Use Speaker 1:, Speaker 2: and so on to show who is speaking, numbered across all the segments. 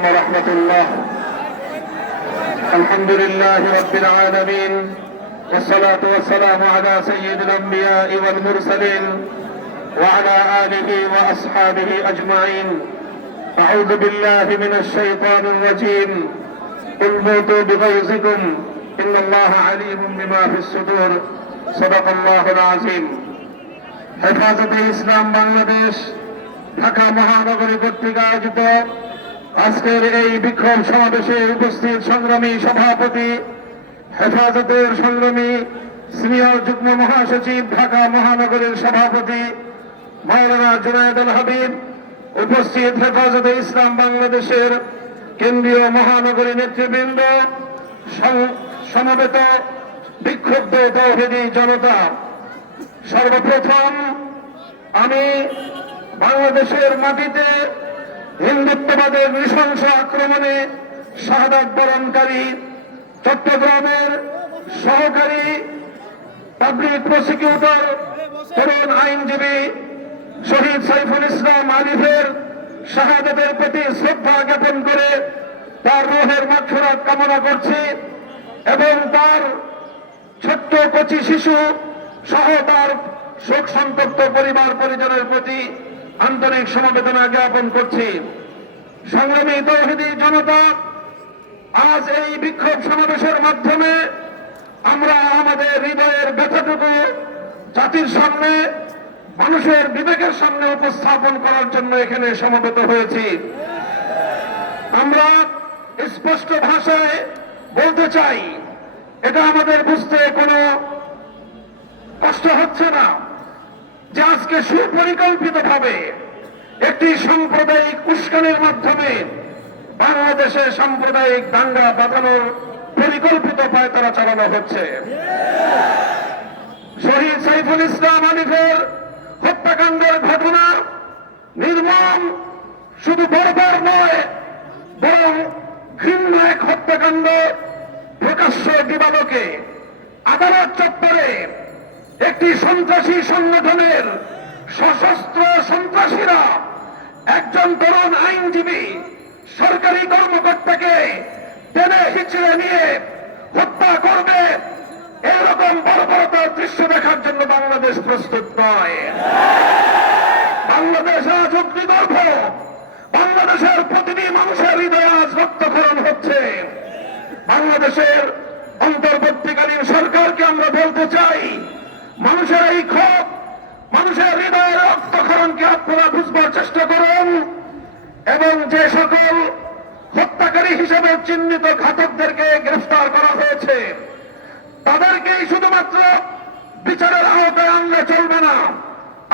Speaker 1: ورحمة الله الحمد لله رب العالمين والصلاة والسلام على سيد الأنبياء والمرسلين وعلى آله وأصحابه أجمعين أعوذ بالله من الشيطان الرجيم قل موتوا بغيظكم إن الله عليم بما في الصدور صدق الله العظيم হেফাজতে ইসলাম বাংলাদেশ ঢাকা মহানগরী কর্তৃক আয়োজিত আজকের এই বিক্ষোভ সমাবেশে উপস্থিত সংগ্রামী সভাপতি, হেফাজতের সংগ্রামী, সিনিয়র যুগ্ম মহাসচিব, ঢাকা মহানগরীর সভাপতি, মাওলানা জুনায়দুল হাবিব, উপস্থিত হেফাজতে ইসলাম বাংলাদেশের কেন্দ্রীয় মহানগরী নেতৃবৃন্দ সম- সমবেত বিক্ষুব্ধ তৌহিদি জনতা। সর্বপ্রথম আমি বাংলাদেশের মাটিতে হিন্দুত্ববাদের নৃশংস আক্রমণে শাহাদাত বরণকারী চট্টগ্রামের সহকারী পাবলিক প্রসিকিউটর তরুণ আইনজীবী শহীদ সাইফুল ইসলাম আলিফের শাহাদাতের প্রতি শ্রদ্ধা জ্ঞাপন করে তার রোহের মাক্ষরাত কামনা করছি এবং তার ছোট্ট কচি শিশু সহ তার শোক সন্তপ্ত পরিবার পরিজনের প্রতি আন্তরিক সমবেদনা জ্ঞাপন করছি। সংগ্রামী তৌহিদি জনতা, আজ এই বিক্ষোভ সমাবেশের মাধ্যমে আমরা আমাদের হৃদয়ের ব্যথাটুকু জাতির সামনে, মানুষের বিবেকের সামনে উপস্থাপন করার জন্য এখানে সমবেত হয়েছি। আমরা স্পষ্ট ভাষায় বলতে চাই, এটা আমাদের বুঝতে কোনো কষ্ট হচ্ছে না। যে আজকে সুপরিকল্পিত ভাবে একটি সাম্প্রদায়িক উস্কানির মাধ্যমে বাংলাদেশে সাম্প্রদায়িক দাঙ্গা বাঁধানোর পরিকল্পিত পায়তারা চালানো হচ্ছে। শহীদ সাইফুল ইসলাম আলিফের হত্যাকাণ্ডের ঘটনা নির্মম, শুধু বরবার নয়, বরং ঘৃণ্য এক হত্যাকাণ্ড প্রকাশ্য দিবালোকে আদালত চত্বরে একটি সন্ত্রাসী সংগঠনের সশস্ত্র সন্ত্রাসীরা একজন তরুণ আইনজীবী, সরকারি কর্মকর্তাকে টেনে হিচড়ে নিয়ে হত্যা করবে। এরকম বর্বরতার দৃশ্য দেখার জন্য বাংলাদেশ প্রস্তুত নয়। বাংলাদেশ আজ অগ্নিগর্ভ। বাংলাদেশের প্রতিটি মানুষের হৃদয় আজ রক্তক্ষরণ হচ্ছে। বাংলাদেশের অন্তর্বর্তীকালীন সরকারকে আমরা বলতে চাই মানুষের এই ক্ষোভ, মানুষের হৃদয়ের রক্তক্ষরণকে আপনারা বুঝবার চেষ্টা করুন এবং যে সকল হত্যাকারী হিসেবে চিহ্নিত ঘাতকদেরকে গ্রেফতার করা হয়েছে, তাদেরকেই শুধুমাত্র বিচারের আওতায় আনলে চলবে না।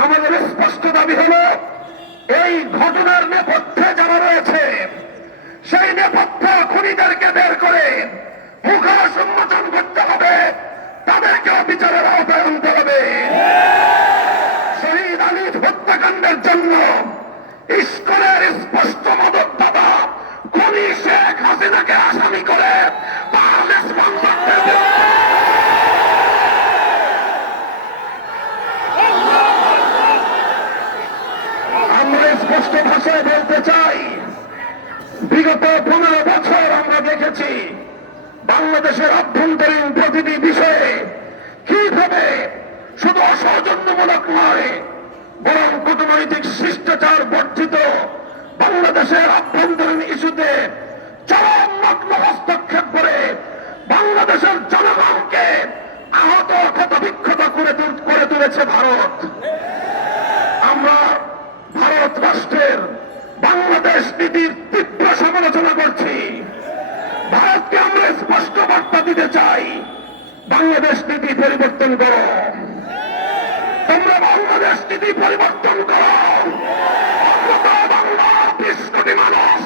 Speaker 1: আমাদের স্পষ্ট দাবি হল, এই ঘটনার নেপথ্যে যারা রয়েছে, সেই নেপথ্য খুনিদেরকে বের করে মুখোশ উন্মোচন করতে হবে। তাদেরকেও বিচারের আওতায় আনতে হবে শহীদ আলীর হত্যাকাণ্ডের জন্য ইস্কনের স্পষ্ট মদতদাতা বাংলাদেশের অভ্যন্তরীণ প্রতিটি বিষয়ে কীভাবে শুধু অসৌজন্যমূলক নয়, বরং কূটনৈতিক শিষ্টাচার বর্ধিত বাংলাদেশের অভ্যন্তরীণ ইস্যুতে চরম নগ্ন হস্তক্ষেপ করে বাংলাদেশের জনগণকে আহত ক্ষত বিক্ষত করে করে তুলেছে ভারত। আমরা ভারত রাষ্ট্রের বাংলাদেশ নীতির তীব্র সমালোচনা করছি। ভারতকে আমরা স্পষ্ট বার্তা দিতে চাই। বাংলাদেশ নীতি পরিবর্তন করো। তোমরা বাংলাদেশ নীতি পরিবর্তন করো। মানুষ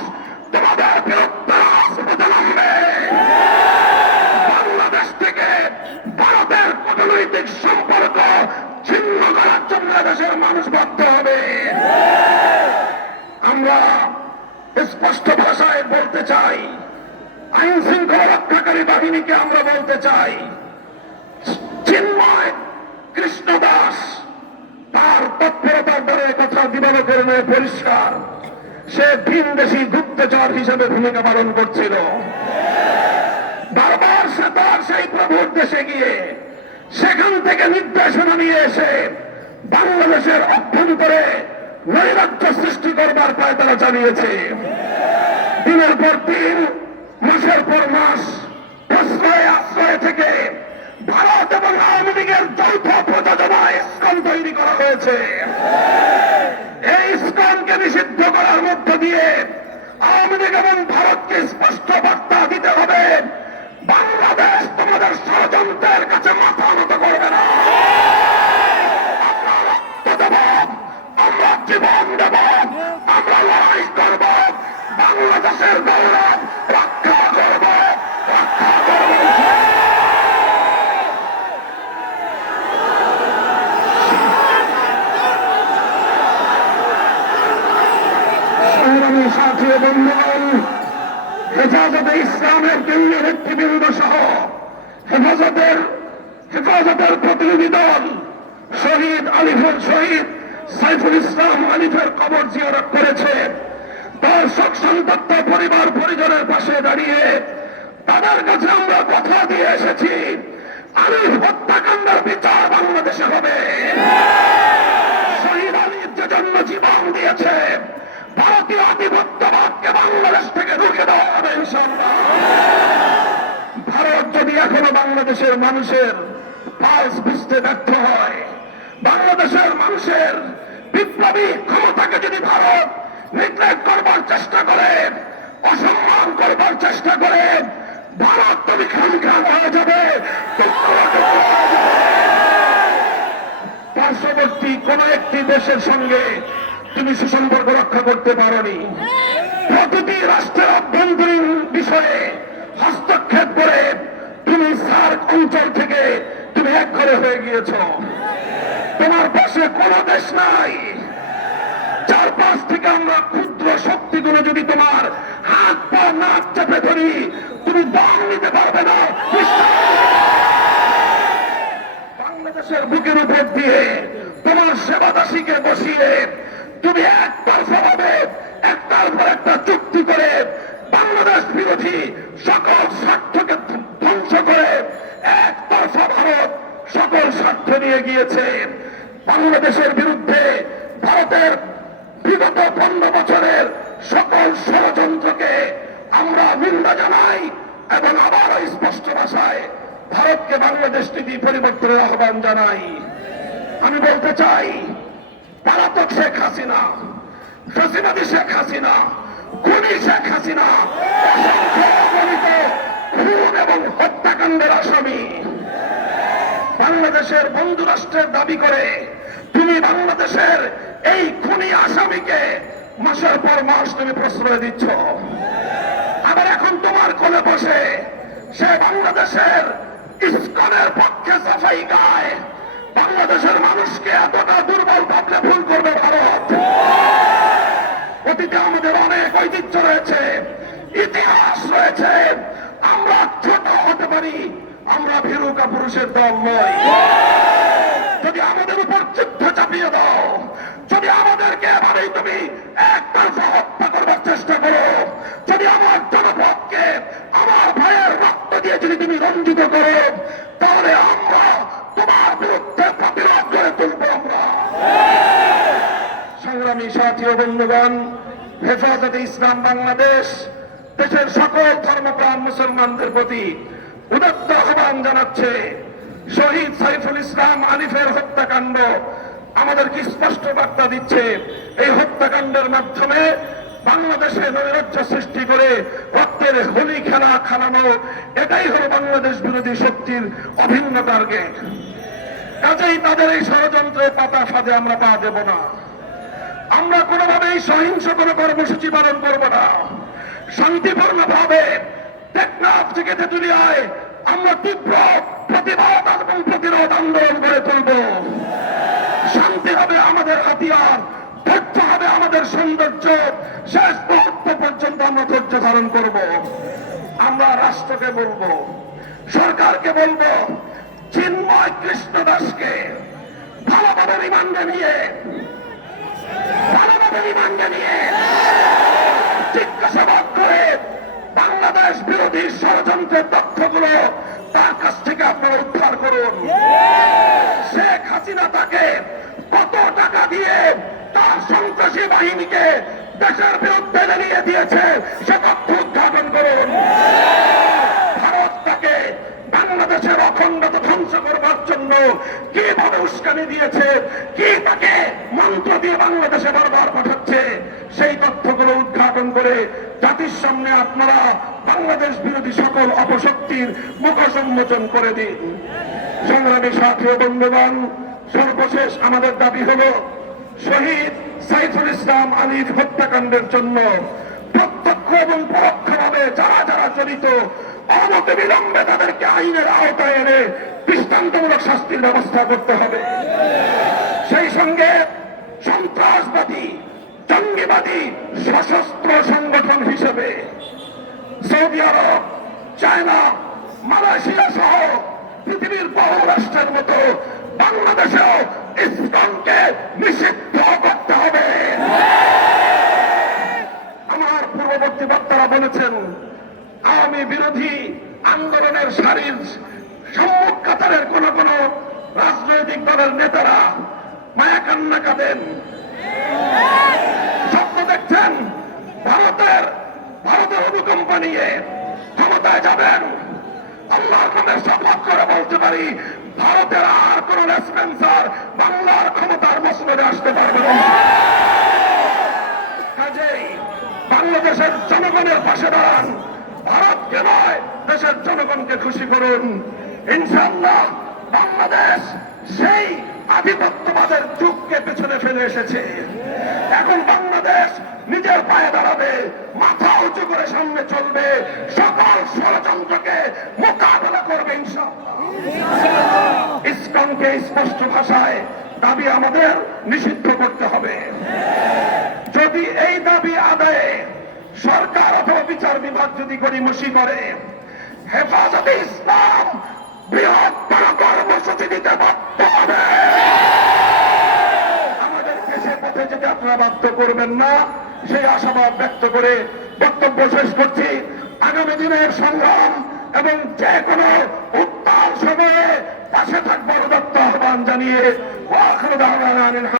Speaker 1: বাংলাদেশ থেকে ভারতের সম্পর্ক মানুষ হবে। আমরা স্পষ্ট ভাষায় বলতে চাই আইন শৃঙ্খলা রক্ষাকারী বাহিনীকে আমরা বলতে চাই। চিন্ময় কৃষ্ণ দাস, তার তৎপরতার দ্বারা কথা দিবালকরণে পরিষ্কার, সে ভিনদেশি গুপ্তচর হিসেবে ভূমিকা পালন করছিল। বারবার সে তার সেই প্রভুর দেশে গিয়ে সেখান থেকে নির্দেশনা নিয়ে এসে বাংলাদেশের অভ্যন্তরে নৈরাজ্য সৃষ্টি করবার পায়তারা চালিয়েছে। দিনের পর দিন মাসের পর মাস প্রশ্রয় আশ্রয় থেকে ভারত এবং আওয়ামী লীগের যৌথ প্রযোজনায় ইস্কন তৈরি করা হয়েছে। এই ইস্কনকে নিষিদ্ধ করার মধ্য দিয়ে আওয়ামী লীগ এবং ভারতকে স্পষ্ট বার্তা দিতে হবে, বাংলাদেশ তোমাদের ষড়যন্ত্রের কাছে মাথা নত করবে না। আমরা জীবন দেব বাংলাদেশের গৌরব হেফাজতে ইসলামের কেন্দ্রীয় নেতৃবৃন্দ সহ হেফাজতের হেফাজতের প্রতিনিধি দল শহীদ আলিফুল শহীদ সাইফুল ইসলাম আলিফের কবর জিয়ারত করেছে শোক সন্তপ্ত পরিবার পরিজনের পাশে দাঁড়িয়ে তাদের কাছে আমরা কথা দিয়ে এসেছি। আলিফ হত্যাকাণ্ডের বিচার বাংলাদেশে হবে। শহীদ আলীর যে জন্য জীবন দিয়েছে, ভারতীয় আধিপত্যবাদকে বাংলাদেশ থেকে রুখে দেওয়া হবে ভারত যদি এখনও বাংলাদেশের মানুষের পালস বুঝতে ব্যর্থ হয়, বাংলাদেশের মানুষের বিপ্লবী ক্ষমতাকে যদি ভারত নিগ্লেক্ট করবার চেষ্টা করে অসম্মান করবার চেষ্টা করে ভারত তুমি খান খান হয়ে যাবে। পার্শ্ববর্তী কোন একটি দেশের সঙ্গে তুমি সুসম্পর্ক রক্ষা করতে পারোনি। প্রতিটি রাষ্ট্রের অভ্যন্তরীণ বিষয়ে হস্তক্ষেপ করে তুমি সার্ক অঞ্চল থেকে তুমি এক ঘরে হয়ে গিয়েছ। তোমার পাশে কোন দেশ নাই। চারপাশ থেকে আমরা ক্ষুদ্র শক্তিগুলো যদি তোমার হাত পা, নাক চেপে ধরি, তুমি দম নিতে পারবে না। বাংলাদেশের বুকের উপর দিয়ে তোমার সেবাদাসীকে বসিয়ে তুমি একতরফা ভাবে একটার পর একটা চুক্তি করে বাংলাদেশ বিরোধী সকল স্বার্থকে ধ্বংস করে একতরফা ভারত সকল স্বার্থ নিয়ে গিয়েছে। বাংলাদেশের বিরুদ্ধে ভারতের বিগত পনেরো বছরের সকল ষড়যন্ত্রকে আমরা নিন্দা জানাই এবং আবারও স্পষ্ট ভাষায় ভারতকে বাংলাদেশ নীতি পরিবর্তনের আহ্বান জানাই। আমি বলতে চাই পলাতক শেখ হাসিনা ফসিবাদী শেখ হাসিনা, খুনি শেখ হাসিনা খুন এবং হত্যাকাণ্ডের আসামি। বাংলাদেশের বন্ধু রাষ্ট্রের দাবি করে, তুমি বাংলাদেশের এই খুনি আসামিকে মাসের পর মাস তুমি প্রশ্রয় দিচ্ছ। আবার এখন তোমার কোলে বসে সে বাংলাদেশের ইস্কনের পক্ষে সাফাই গায়। বাংলাদেশের মানুষকে এতটা দুর্বল ভাবলে ভুল করবে ভারত। অতীতে আমাদের অনেক ঐতিহ্য রয়েছে, ইতিহাস রয়েছে। আমরা ছোট হতে পারি, আমরা ভীরুকা পুরুষের দল নই। যদি আমাদের উপর যুদ্ধ চাপিয়ে দাও যদি আমাদেরকে এভাবেই তুমি আমার জনপদকে আমার ভাইয়ের রক্ত দিয়ে যদি তুমি রঞ্জিত করো তাহলে আমরা তোমার বিরুদ্ধে প্রতিরোধ করে তুলবো আমরা সংগ্রামী সাথী বন্ধুগণ, হেফাজতে ইসলাম বাংলাদেশ, দেশের সকল ধর্মপ্রাণ মুসলমানদের প্রতি উদত্ত আহ্বান জানাচ্ছে, শহীদ সাইফুল ইসলাম আলিফের হত্যাকাণ্ড আমাদেরকে স্পষ্ট বার্তা দিচ্ছে, এই হত্যাকাণ্ডের মাধ্যমে বাংলাদেশে নৈরাজ্য সৃষ্টি করে রক্তের হোলি খেলা খানানো এটাই হলো বাংলাদেশ বিরোধী শক্তির অভিন্ন টার্গেট। কাজেই তাদের এই ষড়যন্ত্রের পাতা ফাঁদে আমরা পা দেব না। আমরা কোনোভাবেই সহিংস কোনো কর্মসূচি পালন করব না। শান্তিপূর্ণ ভাবে টেকনাফ থেকে তেতুলিয়ায় আমরা তীব্র প্রতিবাদ এবং প্রতিরোধ আন্দোলন গড়ে তুলব। শান্তি হবে আমাদের হাতিয়ার ধৈর্য হবে আমাদের সৌন্দর্য। শেষ মুহূর্ত পর্যন্ত আমরা ধৈর্য ধারণ করব। আমরা রাষ্ট্রকে বলব, সরকারকে বলব, চিন্ময় কৃষ্ণ দাসকে ভালোভাবে রিমান্ডে নিয়ে, ভালোভাবে রিমান্ডে নিয়ে জিজ্ঞাসাবাদ করে বাংলাদেশ বিরোধী ষড়যন্ত্রের তথ্যগুলো তার কাছ থেকে আপনারা উদ্ধার করুন। শেখ হাসিনা তাকে কত টাকা দিয়ে তার সন্ত্রাসী বাহিনীকে দেশের বিরুদ্ধে নিয়ে দিয়েছে, সে তথ্য উদ্ঘাটন করুন। ভারত তাকে বাংলাদেশের জন্য কীভাবে উস্কানি দিয়েছে? কি তাকে মন্ত্র দিয়ে বাংলাদেশে বারবার পাঠাচ্ছে? সেই তথ্যগুলো উদ্ঘাটন করে জাতির সামনে আপনারা বাংলাদেশ বিরোধী সকল অপশক্তির মুখ সম্মোচন করে দিন। সংগ্রামী সাথী বন্ধুগণ, সর্বশেষ আমাদের দাবি হলো, শহীদ সাইফুল ইসলাম আলীর হত্যাকাণ্ডের জন্য প্রত্যক্ষ এবং পরোক্ষভাবে যারা যারা জড়িত অনতি বিলম্বে তাদেরকে আইনের আওতায় এনে দৃষ্টান্তমূলক শাস্তির ব্যবস্থা করতে হবে। সেই সঙ্গে সন্ত্রাসবাদী, জঙ্গিবাদী, সশস্ত্র সংগঠন হিসেবে সৌদি আরব, চায়না, মালয়েশিয়া সহ পৃথিবীর বহু রাষ্ট্রের মতো বাংলাদেশেও ইসলামকে নিষিদ্ধ করতে হবে। আমার পূর্ববর্তী বক্তারা বলেছেন, আওয়ামী বিরোধী আন্দোলনের সারির সম্মুখ কাতারের কোন কোন রাজনৈতিক দলের নেতারা মায়া কান্না কাঁদেন। স্বপ্ন দেখছেন ভারতের ভারতের অনুকম্প নিয়ে ক্ষমতায় যাবেন। আল্লাহর নামে শপথ করে বলতে পারি, ভারতের আর কোন রেসপেন্সার বাংলার ক্ষমতার মসনদে আসতে পারবে না। কাজেই বাংলাদেশের জনগণের পাশে দাঁড়ান। ভারতকে নয়, দেশের জনগণকে খুশি করুন। ইনশাল্লাহ বাংলাদেশ সেই আধিপত্যবাদের যুগকে পেছনে ফেলে এসেছে। এখন বাংলাদেশ নিজের পায়ে দাঁড়াবে, মাথা উঁচু করে সামনে চলবে, সকল ষড়যন্ত্রকে মোকাবেলা করবে ইসলামকে স্পষ্ট ভাষায় দাবি আমাদের নিষিদ্ধ করতে হবে। যদি এই দাবি আদায়ে সরকার অথবা বিচার বিভাগ যদি গড়িমসি করে, হেফাজতে ইসলাম বৃহত্তর কর্মসূচি দিতে বাধ্য হবে। আমাদেরকে সে পথে যেতে আপনারা বাধ্য করবেন না, সেই আশাবাদ ব্যক্ত করে বক্তব্য শেষ করছি। আগামী দিনের সংগ্রাম এবং যে কোনো উত্তাল সময়ে পাশে থাকবার দত্ত আহ্বান জানিয়ে